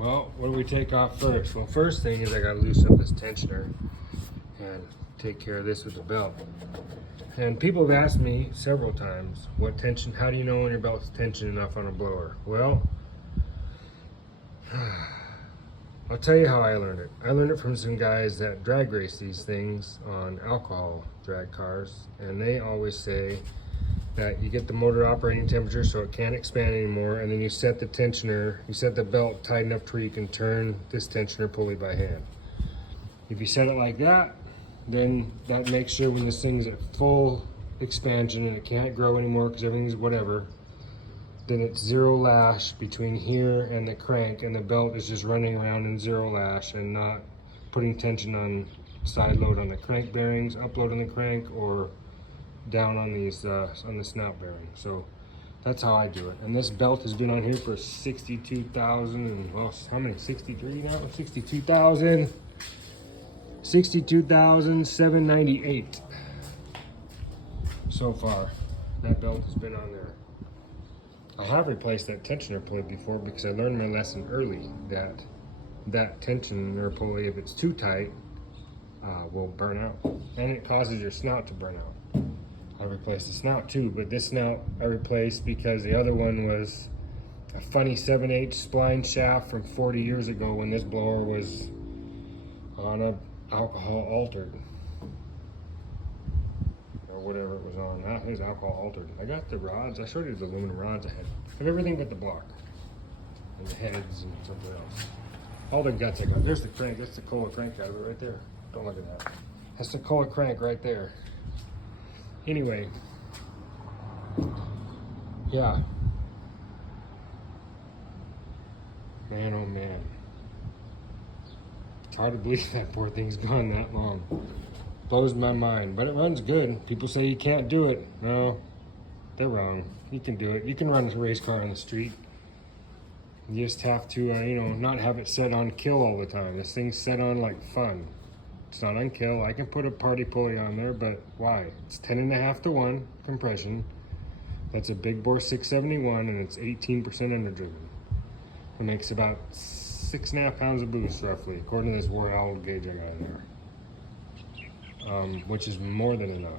Well, what do we take off first? Well, first thing is I gotta loosen up this tensioner and take care of this with the belt. And people have asked me several times, how do you know when your belt's tensioned enough on a blower? Well, I'll tell you how I learned it. I learned it from some guys that drag race these things on alcohol drag cars, and they always say that you get the motor operating temperature so it can't expand anymore, and then you set the tensioner, you set the belt tight enough to where you can turn this tensioner pulley by hand. If you set it like that, then that makes sure when this thing's at full expansion and it can't grow anymore because everything's whatever, then it's zero lash between here and the crank, and the belt is just running around in zero lash and not putting tension on side load on the crank bearings, up load on the crank, or down on these on the snout bearing. So that's how I do it. And this belt has been on here for 62,000 and, well, how many? 63 now? 62,798 so far. That belt has been on there. I have replaced that tensioner pulley before because I learned my lesson early that that tensioner pulley, if it's too tight, will burn out, and it causes your snout to burn out. I replaced the snout too, but this snout I replaced because the other one was a funny 7/8 spline shaft from 40 years ago when this blower was on a alcohol altered, or whatever it was on. It was alcohol altered. I got the rods. I showed you the aluminum rods I had. I have everything but the block and the heads and something else. All the guts I got. There's the crank. That's the Kohler crank out of it right there. Don't look at that. That's the Kohler crank right there. Anyway, yeah. Man, oh man. It's hard to believe that poor thing's gone that long. Blows my mind, but it runs good. People say you can't do it. No, they're wrong. You can do it. You can run a race car on the street. You just have to, not have it set on kill all the time. This thing's set on like fun. It's not on kill. I can put a party pulley on there, but why? It's 10.5 to 1 compression. That's a big bore 671, and it's 18% underdriven. It makes about 6.5 pounds of boost, roughly, according to this War Owl gauge I got in there, which is more than enough.